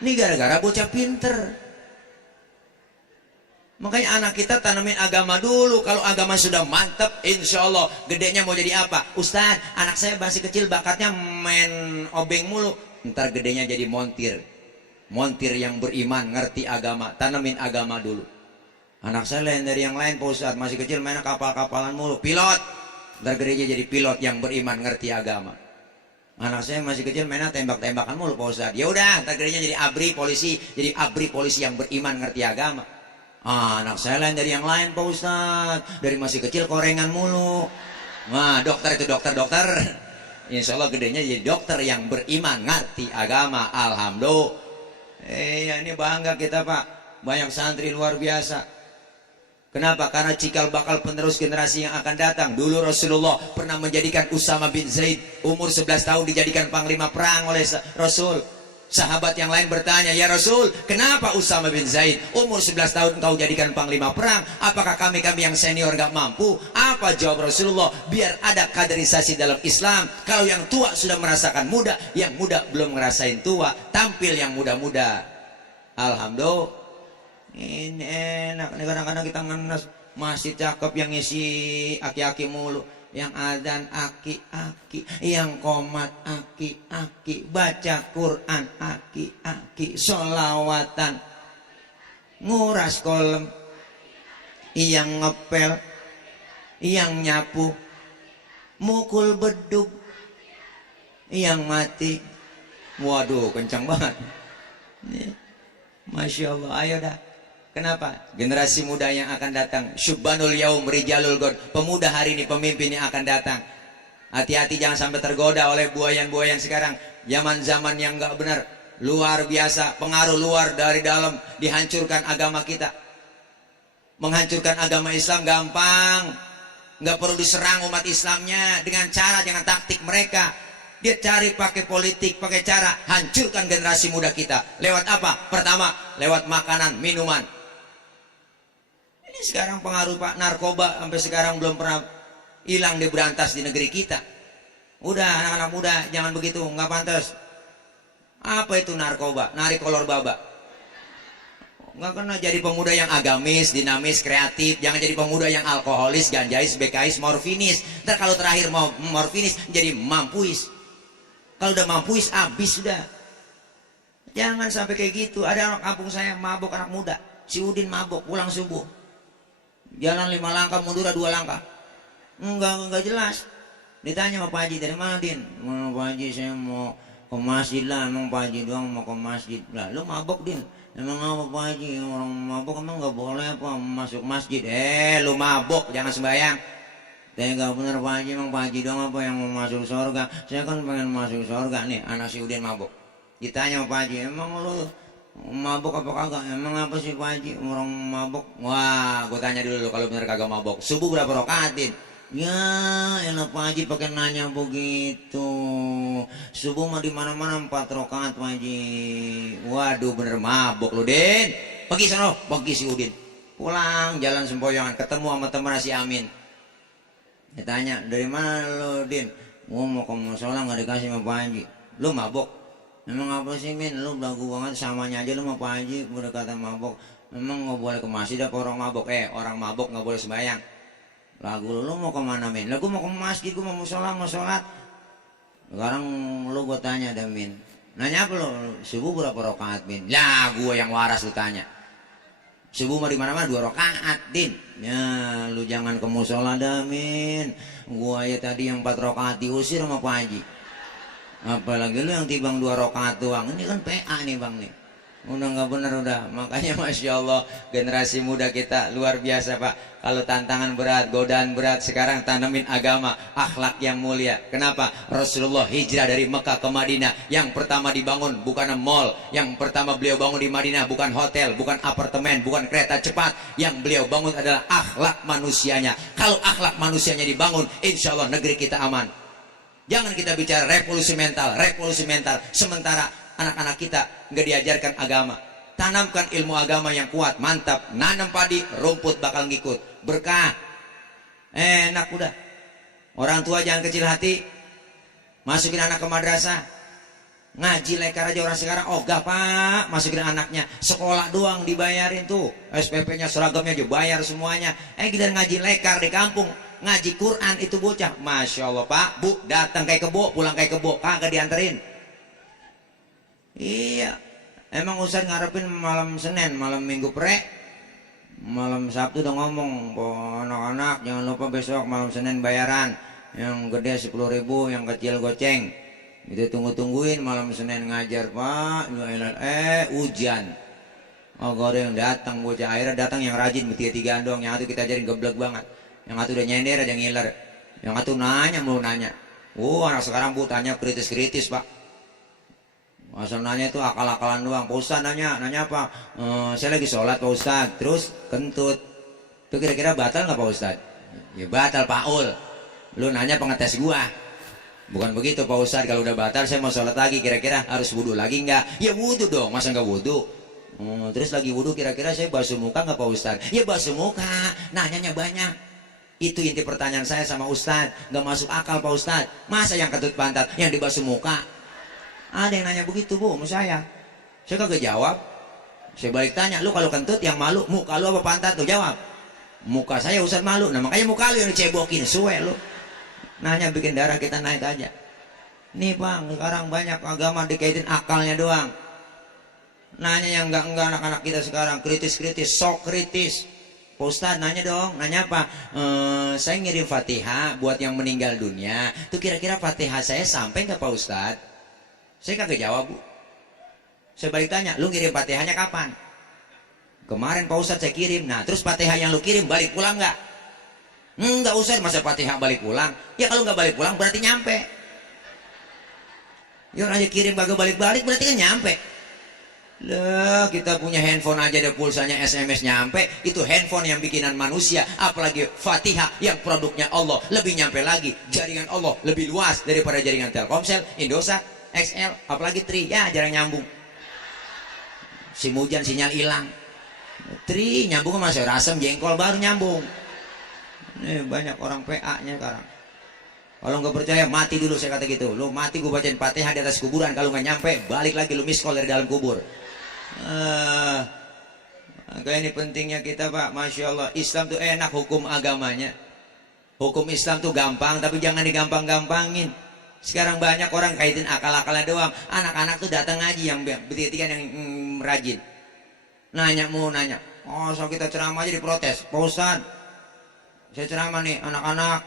Ini gara-gara bocah pinter. Makanya anak kita tanamin agama dulu. Kalau agama sudah mantep, insya Allah gedenya mau jadi apa? Ustaz, anak saya masih kecil bakatnya main obeng mulu. Ntar gedenya jadi montir. Montir yang beriman, ngerti agama. Tanamin agama dulu. Anak saya lain dari yang lain Pak Ustaz, masih kecil main kapal-kapalan mulu. Pilot. Ntar gedenya jadi pilot yang beriman, ngerti agama. Anak saya masih kecil mainnya tembak-tembakan mulu Pak Ustaz. Ya udah, ntar gedenya jadi abri polisi, jadi abri polisi yang beriman ngerti agama. Anak saya lain dari yang lain Pak Ustaz. Dari masih kecil korengan mulu. Nah, dokter itu dokter. Insya Allah gedenya jadi dokter yang beriman ngerti agama. Alhamdulillah. Ya ini bangga kita Pak. Banyak santri luar biasa. Kenapa? Karena cikal bakal penerus generasi yang akan datang. Dulu Rasulullah pernah menjadikan Usama bin Zaid umur 11 tahun dijadikan panglima perang oleh Rasul. Sahabat yang lain bertanya, ya Rasul, kenapa Usama bin Zaid umur 11 tahun engkau jadikan panglima perang? Apakah kami yang senior gak mampu? Apa jawab Rasulullah? Biar ada kaderisasi dalam Islam. Kalau yang tua sudah merasakan muda, yang muda belum ngerasain tua, tampil yang muda-muda. Alhamdulillah. Ini enak. Ini kadang-kadang kita ngenes, masih cakep yang ngisi aki-aki mulu. Yang adzan aki-aki, yang qomat aki-aki, baca Quran aki-aki, sholawatan, nguras kolom, yang ngepel, yang nyapu, mukul beduk, yang mati. Waduh, kencang banget. Masya Allah, ayo dah. Kenapa? Generasi muda yang akan datang, syubbanul yaum rijalul god, pemuda hari ini, pemimpin yang akan datang. Hati-hati jangan sampai tergoda oleh buayan-buayan sekarang. Zaman-zaman yang gak benar, luar biasa, pengaruh luar dari dalam, dihancurkan agama kita. Menghancurkan agama Islam gampang, gak perlu diserang umat Islamnya dengan cara, dengan taktik mereka. Dia cari pakai politik, pakai cara hancurkan generasi muda kita. Lewat apa? Pertama, lewat makanan, minuman. Ini sekarang pengaruh Pak narkoba sampai sekarang belum pernah hilang, diberantas di negeri kita. Udah anak-anak muda jangan begitu, nggak pantas. Apa itu narkoba? Narik kolor baba. Nggak kena jadi pemuda yang agamis, dinamis, kreatif. Jangan jadi pemuda yang alkoholis, ganjais, bekais, morfinis. Ntar kalau terakhir mau morfinis jadi mampuis. Kalau udah mampuis habis sudah. Jangan sampai kayak gitu. Ada anak kampung saya mabok, anak muda. Si Udin mabok pulang subuh. Jalan 5 langkah, mundur 2 langkah. Enggak jelas. Ditanya sama Pak Haji, dari mana Din? Pak Haji, saya mau ke masjid lah. Emang Pak Haji doang mau ke masjid lah. Lu mabok Din? Emang apa Pak Haji? Orang mabok emang gak boleh apa masuk masjid. Lu mabok, jangan sembahyang. Saya gak bener Pak Haji, emang Pak Haji doang apa yang mau masuk surga? Saya kan pengen masuk surga nih. Anak si Udin mabok. Ditanya sama Pak Haji, emang lu mabok apa kagak? Emang apa sih Pak Haji orang mabok? Wah, gue tanya dulu kalau bener kagak mabok. Subuh berapa rakaat? Ya, enak Pak Haji pakai nanya begitu. Subuh mah di mana-mana 4 rakaat Pak Haji. Waduh, bener mabok lu Din. Pergi sana, pergi si Udin. Pulang jalan sempoyongan, ketemu sama teman si Amin. Ditanya, dari mana lu Din? Gua mau ke musola nggak dikasih sama Pak Haji. Lu mabok? Memang apa sih Min, lu belagu banget, samanya aja lu sama Pak Haji, udah kata mabok. Memang gak boleh ke masjid apa orang mabok? Orang mabok gak boleh sembahyang. Lagu lu mau kemana Min? Lah gua mau ke masjid, gua mau sholat. Sekarang lu gua tanya dah Min, nanya apa lu? Subuh berapa rakaat Min? Ya gua yang waras lu tanya. Subuh mah di mana-mana 2 rakaat Din. Ya lu jangan ke musola dah Min. Gua ya tadi yang 4 rakaat diusir sama Pak Haji. Apalagi lu yang tibang 2 rakaat doang. Ini kan PA nih bang nih. Udah nggak bener udah. Makanya Masya Allah generasi muda kita luar biasa Pak. Kalau tantangan berat, godaan berat, sekarang tanamin agama, akhlak yang mulia. Kenapa? Rasulullah hijrah dari Mekah ke Madinah. Yang pertama dibangun bukan mall. Yang pertama beliau bangun di Madinah bukan hotel, bukan apartemen, bukan kereta cepat. Yang beliau bangun adalah akhlak manusianya. Kalau akhlak manusianya dibangun, insya Allah negeri kita aman. Jangan kita bicara revolusi mental, sementara anak-anak kita nggak diajarkan agama. Tanamkan ilmu agama yang kuat, mantap. Nanam padi, rumput bakal ngikut. Berkah. Enak udah. Orang tua jangan kecil hati. Masukin anak ke madrasah. Ngaji lekar aja orang sekarang. Oh gak Pak, masukin anaknya. Sekolah doang dibayarin tuh. SPP-nya, seragamnya aja bayar semuanya. Kita ngaji lekar di kampung. Ngaji Quran itu bocah, Masya Allah Pak, Bu, datang kayak kebo, pulang kayak kebo, kagak dianterin. Iya, emang Ustaz ngarepin malam Senin, malam Minggu malam Sabtu udah ngomong, anak-anak jangan lupa besok malam Senin bayaran, yang gede 10.000, yang kecil goceng. Itu tunggu-tungguin malam Senin ngajar Pak, hujan. Oh gak ada yang datang, bocah akhirnya datang yang rajin, bertiga-tigaan doang, yang itu kita ajarin geblek banget. Yang satu udah nyender, ada yang ngiler. Yang satu nanya, mau nanya. Anak sekarang Bu tanya kritis-kritis Pak. Asal nanya itu akal-akalan doang. Pak Ustadz nanya apa? Saya lagi sholat Pak Ustadz. Terus kentut. Itu kira-kira batal nggak Pak Ustadz? Ya batal Pak Ul. Lu nanya pengetes gua. Bukan begitu Pak Ustadz, kalau udah batal saya mau sholat lagi, kira-kira harus wudhu lagi nggak? Ya wudhu dong, masa nggak wudhu? Terus lagi wudhu, kira-kira saya basuh muka nggak Pak Ustadz? Ya basuh muka, nanyanya banyak. Itu inti pertanyaan saya sama Ustadz, nggak masuk akal Pak Ustadz. Masa yang kentut pantat, yang dibasuh muka? Ada yang nanya begitu Bu, sama saya kagak jawab. Saya balik tanya, lu kalau kentut yang malu, muka lu apa pantat? Tuh jawab. Muka saya Ustadz malu, nah makanya muka lu yang dicebokin, suwe lu. Nanya bikin darah kita naik aja. Nih Bang, sekarang banyak agama dikaitin akalnya doang. Nanya yang enggak anak-anak kita sekarang kritis-kritis, sok kritis. Pak Ustadz nanya dong, nanya apa? Saya ngirim Fatihah buat yang meninggal dunia. Tuh kira-kira Fatihah saya sampai nggak Pak Ustadz? Saya kagak jawab Bu. Saya balik tanya, lu ngirim Fatihahnya kapan? Kemarin Pak Ustadz saya kirim. Nah terus Fatihah yang lu kirim balik pulang nggak? Enggak usah, masa Fatihah balik pulang? Ya kalau nggak balik pulang berarti nyampe. Ya aja kirim kagak balik-balik berarti kan nyampe. Lah kita punya handphone aja ada pulsanya SMS nyampe. Itu handphone yang bikinan manusia. Apalagi Fatihah yang produknya Allah. Lebih nyampe lagi. Jaringan Allah lebih luas daripada jaringan Telkomsel, Indosat, XL, apalagi Tri. Ya jarang nyambung. SIM hujan sinyal hilang. Tri nyambung sama sayur asem jengkol baru nyambung. Nih banyak orang PA-nya sekarang. Kalau nggak percaya mati dulu, saya kata gitu. Lu mati gue bacain Fatihah di atas kuburan. Kalau nggak nyampe balik lagi lu miss call dari dalam kubur. Kayak ini pentingnya kita Pak. Masya Allah, Islam tuh enak hukum agamanya. Hukum Islam tuh gampang, tapi jangan digampang-gampangin. Sekarang banyak orang kaitin akal-akalnya doang. Anak-anak tuh datang ngaji yang bertiga yang rajin. Nanya, oh so kita ceramah aja diprotes. Pak Ustadz, saya ceramah nih, anak-anak.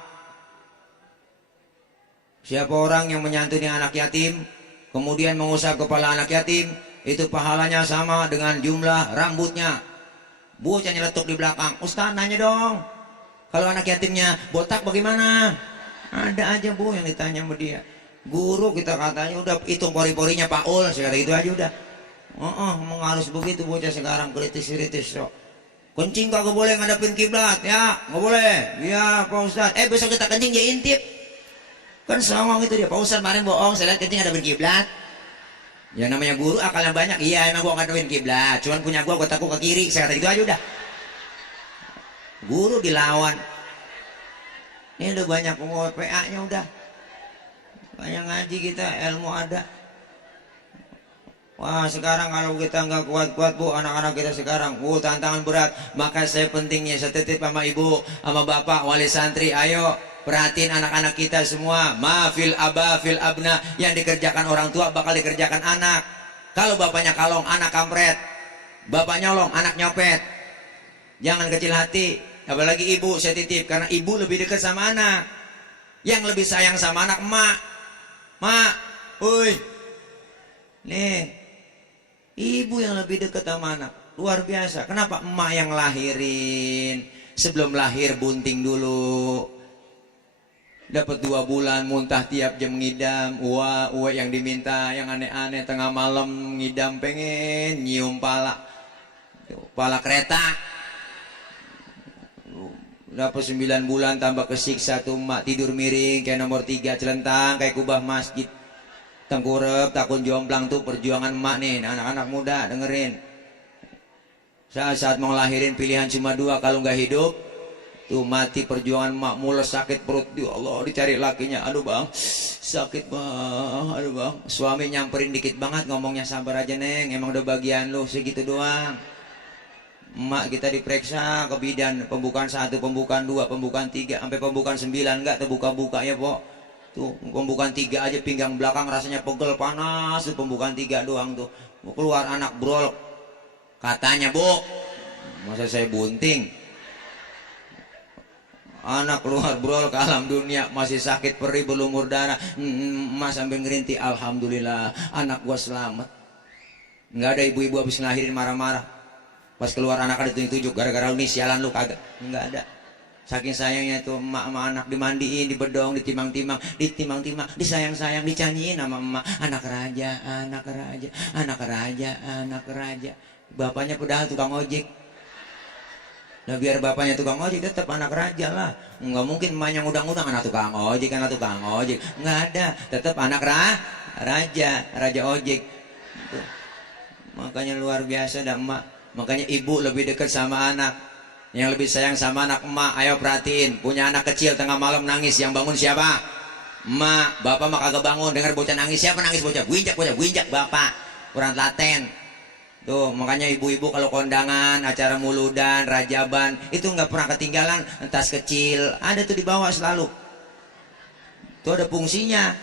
Siapa orang yang menyantuni anak yatim, kemudian mengusap kepala anak yatim, itu pahalanya sama dengan jumlah rambutnya. Bocah nyeletuk di belakang. Ustaz nanya dong, kalau anak yatimnya botak bagaimana? Ada aja Bu yang ditanya sama dia. Guru kita katanya udah hitung pori-porinya Pak Ul, saya kata gitu aja udah. Emang harus begitu bocah sekarang, kritis-kritis so. Kencing kagak boleh ngadepin kiblat ya, nggak boleh. Iya Pak Ustadz. Besok kita kencing ya intip. Kan songong itu dia. Pak Ustadz kemarin bohong, saya lihat kencing ngadepin kiblat. Ya namanya guru akalnya banyak. Iya emang gua ngadepin kiblat. Cuman punya gua takut ke kiri. Saya kata gitu aja udah. Guru dilawan. Ini udah banyak PA-nya udah. Banyak ngaji kita, ilmu ada. Wah sekarang kalau kita nggak kuat-kuat Bu, anak-anak kita sekarang tantangan berat. Maka saya pentingnya saya titip sama ibu, sama bapak, wali santri, ayo perhatiin anak-anak kita semua. Mafil aba fil abna, yang dikerjakan orang tua bakal dikerjakan anak. Kalau bapaknya kalong, anak kampret. Bapak nyolong, anak nyopet. Jangan kecil hati. Apalagi ibu saya titip, karena ibu lebih dekat sama anak. Yang lebih sayang sama anak emak. Mak, uy, nih ibu yang lebih dekat sama anak. Luar biasa. Kenapa? Emak yang lahirin. Sebelum lahir bunting dulu. Dapat 2 bulan muntah tiap jam ngidam. Uwe yang diminta yang aneh-aneh. Tengah malam ngidam pengen nyium pala kereta. Dapat 9 bulan tambah kesiksa tuh emak. Tidur miring kayak nomor 3 celentang kayak kubah masjid. Tengkurep takun jomplang tuh perjuangan emak nih. Anak-anak muda dengerin. Saat mau lahirin pilihan cuma 2. Kalau nggak hidup tuh mati. Perjuangan emak. Mules sakit perut, ya Allah dicari lakinya. Aduh bang sakit bang, aduh bang. Suami nyamperin dikit banget ngomongnya, sabar aja neng, emang udah bagian lu segitu doang. Emak kita diperiksa ke bidan, pembukaan 1, pembukaan 2, pembukaan 3, sampai pembukaan 9 enggak terbuka-buka ya Pok. Tuh pembukaan 3 aja pinggang belakang rasanya pegel panas tuh, pembukaan 3 doang tuh. Mau keluar anak brol. Katanya Bu, masa saya bunting. Anak keluar brol ke alam dunia, masih sakit perih berlumur darah. Mas sampai ngerintih, alhamdulillah anak gua selamat. Nggak ada ibu-ibu habis ngelahirin marah-marah. Pas keluar anak ada tunjuk-tunjuk, gara-gara lu nih sialan lu kagak. Nggak ada. Saking sayangnya tuh emak sama anak, dimandiin, dibedong, ditimang-timang, disayang-sayang, dicanyiin sama emak. Anak raja, anak raja, anak raja, anak raja. Bapaknya padahal tukang ojek. Nah biar bapaknya tukang ojek tetap anak raja lah. Nggak mungkin emaknya ngudang-ngudang anak tukang ojek, anak tukang ojek. Nggak ada, tetap anak raja ojek. Tuh. Makanya luar biasa dah emak. Makanya ibu lebih dekat sama anak. Yang lebih sayang sama anak emak. Ayo perhatiin, punya anak kecil tengah malam nangis, yang bangun siapa? Emak. Bapak mah kagak bangun, dengar bocah nangis. Siapa nangis bocah? Winjak bapak. Kurang telaten. Tuh, makanya ibu-ibu kalau kondangan, acara muludan, rajaban, itu nggak pernah ketinggalan tas kecil. Ada tuh di bawah selalu. Tuh ada fungsinya.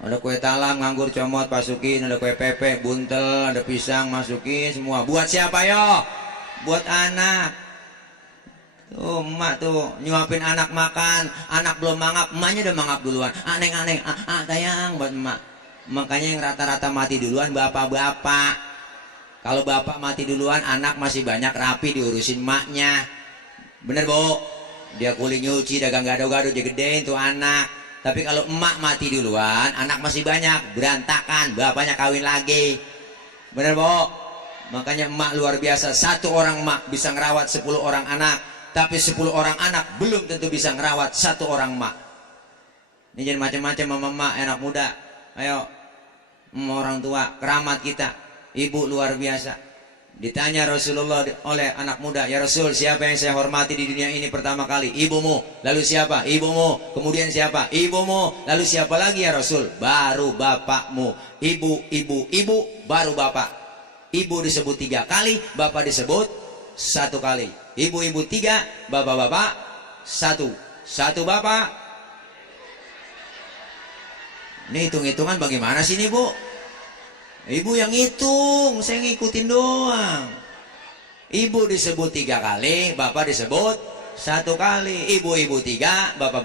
Ada kue talam, nganggur, comot, masukin. Ada kue pepe, buntel, ada pisang, masukin semua. Buat siapa yo? Buat anak. Tuh emak tuh nyuapin anak makan. Anak belum mangap, emaknya udah mangap duluan. Aneng, tayang buat emak. Makanya yang rata-rata mati duluan bapak-bapak. Kalau bapak mati duluan, anak masih banyak rapi diurusin emaknya. Bener bu? Dia kuli nyuci, dagang gado-gado, dia gedein tuh anak. Tapi kalau emak mati duluan, anak masih banyak, berantakan, bapaknya kawin lagi. Bener bu? Makanya emak luar biasa. Satu orang emak bisa ngerawat 10 orang anak. Tapi 10 orang anak belum tentu bisa ngerawat satu orang emak. Ini jadi macam-macam mama emak, anak muda. Ayo, orang tua, keramat kita. Ibu luar biasa. Ditanya Rasulullah oleh anak muda, ya Rasul, siapa yang saya hormati di dunia ini pertama kali? Ibumu. Lalu siapa? Ibumu. Kemudian siapa? Ibumu. Lalu siapa lagi ya Rasul? Baru bapakmu. Ibu, baru bapak. Ibu disebut 3 kali, bapak disebut 1 kali. Ibu 3, bapak 1. 1 bapak. Ini hitung-hitungan bagaimana sih ini bu? Ibu yang hitung, saya ngikutin doang. Ibu disebut 3 kali, bapak disebut 1 kali. Ibu 3, bapak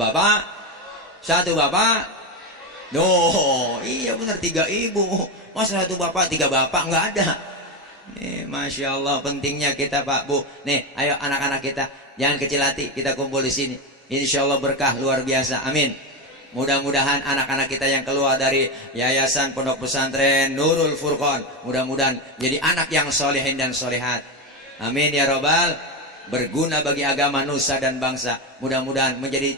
1 bapak. No, iya benar 3 ibu. Masa 1 bapak, 3 bapak nggak ada. Masya Allah pentingnya kita Pak Bu. Nih, ayo anak-anak kita, jangan kecil hati, kita kumpul di sini. Insya Allah berkah luar biasa. Amin. Mudah-mudahan anak-anak kita yang keluar dari Yayasan Pondok Pesantren Nurul Furqan, mudah-mudahan jadi anak yang solehin dan solehat. Amin ya robbal. Berguna bagi agama, nusa dan bangsa. Mudah-mudahan menjadi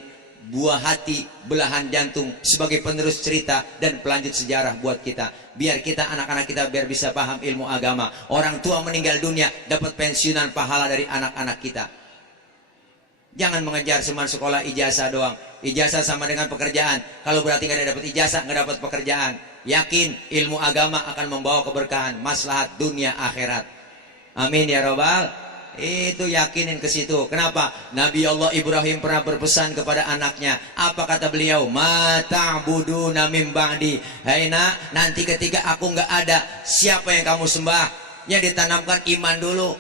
buah hati, belahan jantung sebagai penerus cerita dan pelanjut sejarah buat kita. Biar kita, anak-anak kita, biar bisa paham ilmu agama. Orang tua meninggal dunia dapat pensiunan pahala dari anak-anak kita. Jangan mengejar cuma sekolah ijazah doang. Ijazah sama dengan pekerjaan. Kalau berarti nggak dapat ijazah, nggak dapat pekerjaan. Yakin ilmu agama akan membawa keberkahan, maslahat dunia akhirat. Amin ya robbal. Itu yakinin ke situ. Kenapa? Nabi Allah Ibrahim pernah berpesan kepada anaknya. Apa kata beliau? Ma ta'buduna min ba'di. Hai nak, nanti ketika aku nggak ada, siapa yang kamu sembah? Yang ditanamkan iman dulu.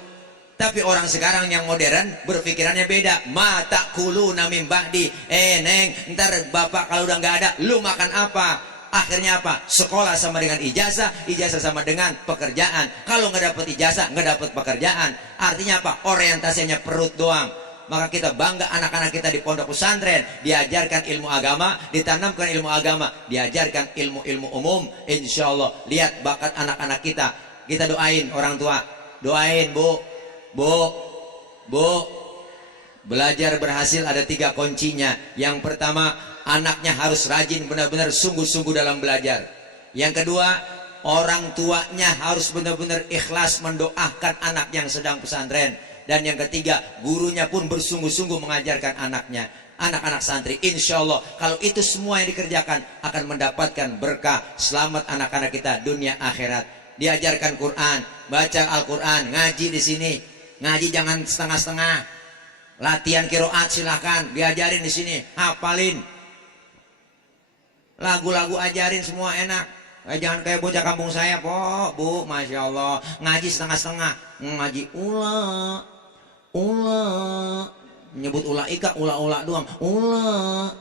Tapi orang sekarang yang modern berpikirannya beda. Ma ta'kuluna min ba'di. Neng, ntar bapak kalau udah nggak ada, lu makan apa? Akhirnya apa? Sekolah sama dengan ijazah, ijazah sama dengan pekerjaan. Kalau nggak dapat ijazah, nggak dapat pekerjaan. Artinya apa? Orientasinya perut doang. Maka kita bangga anak-anak kita di pondok pesantren diajarkan ilmu agama, ditanamkan ilmu agama, diajarkan ilmu-ilmu umum. Insya Allah lihat bakat anak-anak kita. Kita doain orang tua, doain bu, belajar berhasil ada 3 kuncinya. Yang pertama, anaknya harus rajin, benar-benar sungguh-sungguh dalam belajar. Yang kedua, orang tuanya harus benar-benar ikhlas mendoakan anak yang sedang pesantren. Dan yang ketiga, gurunya pun bersungguh-sungguh mengajarkan anaknya. Anak-anak santri, insya Allah kalau itu semua yang dikerjakan akan mendapatkan berkah. Selamat anak-anak kita dunia akhirat. Diajarkan Quran, baca Al-Quran, ngaji di sini. Ngaji jangan setengah-setengah. Latihan qiraat silakan, diajarin di sini, hafalin. Lagu-lagu ajarin semua enak. Jangan kayak bocah kampung saya, Bu, masya Allah, ngaji setengah-setengah, ngaji ula, nyebut ulaika, ula doang, ula,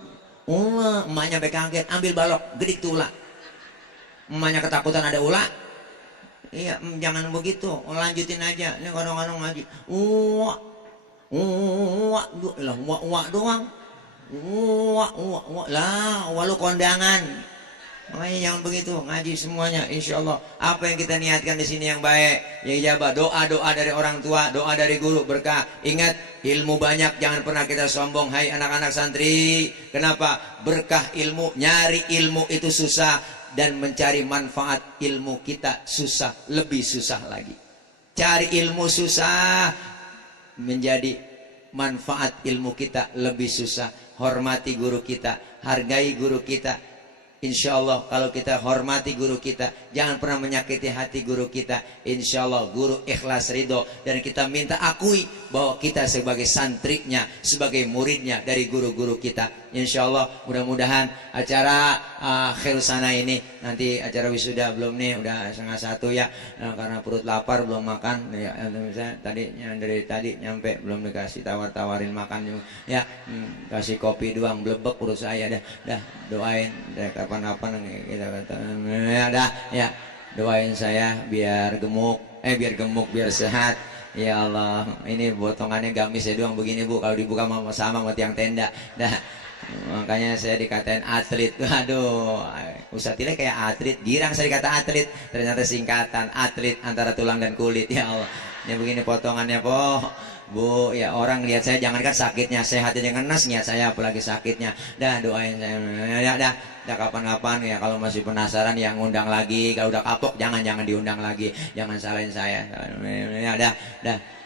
emaknya sampai kaget, ambil balok, gedik tuh ula. Emaknya ketakutan ada ula. Iya, jangan begitu, lanjutin aja. Ini kadang-kadang ngaji, doang. Lah, walu kondangan. Makanya jangan begitu, ngaji semuanya, insya Allah. Apa yang kita niatkan di sini yang baik, ya ijabah. Doa dari orang tua, doa dari guru, berkah. Ingat, ilmu banyak, jangan pernah kita sombong. Hai anak-anak santri, kenapa? Berkah ilmu, nyari ilmu itu susah, dan mencari manfaat ilmu kita susah, lebih susah lagi. Cari ilmu susah, menjadi manfaat ilmu kita lebih susah. Hormati guru kita, hargai guru kita. Insya Allah kalau kita hormati guru kita, jangan pernah menyakiti hati guru kita. Insya Allah guru ikhlas ridho, dan kita minta akui bahwa kita sebagai santrinya, sebagai muridnya dari guru-guru kita. Insya Allah mudah-mudahan acara Khairusana ini, nanti acara wisuda belum nih, udah 12:30 ya, karena perut lapar belum makan ya. Misalnya dari tadi nyampe belum dikasih tawarin makan ya, kasih kopi doang blebek perut saya dah doain deh kapan-kapan kita kata ya dah ya, doain saya biar gemuk biar sehat. Ya Allah, ini potongannya gamisnya doang begini Bu, kalau dibuka sama tiang tenda dah. Makanya saya dikatain atlet. Aduh, Ustaz Tile kayak atlet, girang saya dikata atlet, ternyata singkatan atlet antara tulang dan kulit. Ya Allah, ini begini potongannya Po Bu, ya orang lihat saya jangankan sakitnya, sehatnya ngenes niat saya apalagi sakitnya. Dah doain saya ya, dah kapan-kapan ya, kalau masih penasaran ya ngundang lagi. Kalau udah kapok jangan diundang lagi, jangan salahin saya ya.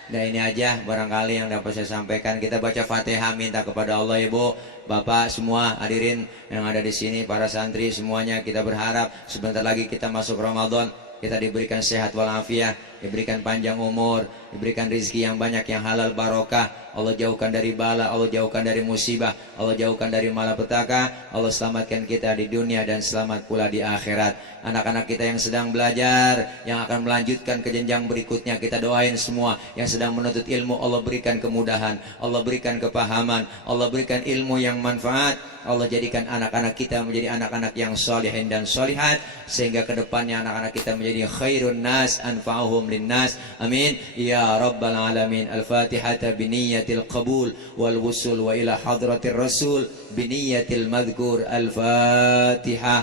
Dah ini aja barangkali yang dapat saya sampaikan. Kita baca Fatihah, minta kepada Allah ya Bu, Bapak semua hadirin yang ada di sini, para santri semuanya, kita berharap sebentar lagi kita masuk Ramadan, kita diberikan sehat walafiat, diberikan panjang umur, diberikan rezeki yang banyak yang halal barokah. Allah jauhkan dari bala, Allah jauhkan dari musibah, Allah jauhkan dari malapetaka. Allah selamatkan kita di dunia dan selamat pula di akhirat. Anak-anak kita yang sedang belajar, yang akan melanjutkan ke jenjang berikutnya, kita doain semua. Yang sedang menuntut ilmu, Allah berikan kemudahan, Allah berikan kepahaman, Allah berikan ilmu yang manfaat. Allah jadikan anak-anak kita menjadi anak-anak yang solihin dan solihat, sehingga kedepannya anak-anak kita menjadi khairun nas anfa'uhum linnas. Amin ya rabbal alamin. Al-Fatihata biniyatil qabul wal wusul wa ila hadratir rasul biniyatil madhkur. Al-Fatihah.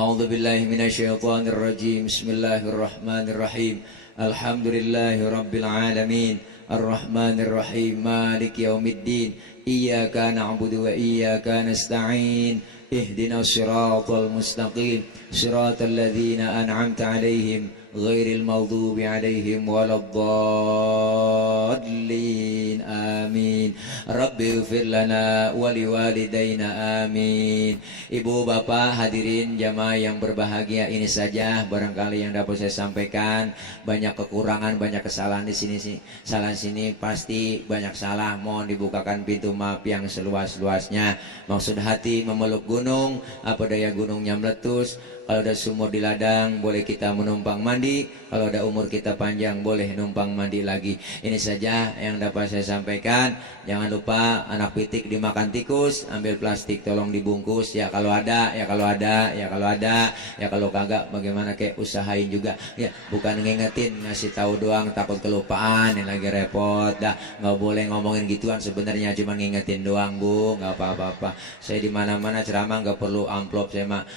A'udzu billahi minasyaitonir rajim. Bismillahirrahmanirrahim. Alhamdulillahi rabbil alamin. Ar-Rahmanir Rahim. Maliki yaumiddin. Iyyaka na'budu wa iyyaka nasta'in. Ihdinas siratal mustaqim. Siratal ladzina an'amta 'alaihim ghairil maghdubi 'alaihim waladdallin. Amin. Rabbighfir lana wa liwalidayna. Amin. Ibu bapak hadirin jamaah yang berbahagia, ini saja barangkali yang dapat saya sampaikan. Banyak kekurangan, banyak kesalahan di sini sih. Salah sini pasti banyak salah. Mohon dibukakan pintu maaf yang seluas-luasnya. Maksud hati memeluk gunung, apa daya gunungnya meletus. Kalau ada sumur di ladang, boleh kita menumpang mandi. Kalau ada umur kita panjang, boleh numpang mandi lagi. Ini saja yang dapat saya sampaikan. Jangan lupa anak pitik dimakan tikus, ambil plastik tolong dibungkus. Ya kalau ada, ya kalau ada, ya kalau ada, ya kalau kagak bagaimana kayak usahain juga. Ya bukan ngingetin, ngasih tahu doang, takut kelupaan, yang lagi repot. Dah nggak boleh ngomongin gituan sebenarnya, cuma ngingetin doang Bu, nggak apa-apa. Saya di mana-mana ceramah nggak perlu amplop, saya mah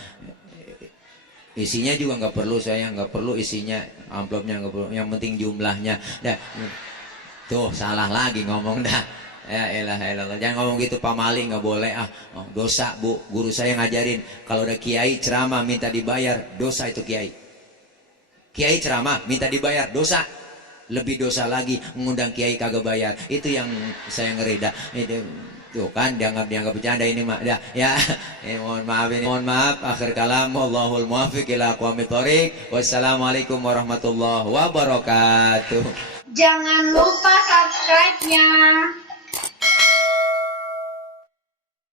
isinya juga nggak perlu, saya nggak perlu isinya, amplopnya nggak perlu, yang penting jumlahnya. Dah tuh salah lagi ngomong dah. Ya elah, jangan ngomong gitu Pak Mali, nggak boleh dosa Bu. Guru saya ngajarin kalau ada kiai ceramah minta dibayar, dosa itu kiai. Kiai ceramah minta dibayar, dosa. Lebih dosa lagi mengundang kiai kagak bayar. Itu yang saya ngeri dah. Tuh kan dianggap bercanda ini mak dah ya. Mohon maaf akhir kalam. Wallahul muwaffiq ila aqwamit thoriq. Wassalamualaikum warahmatullahi wabarakatuh. Jangan lupa subscribe-nya.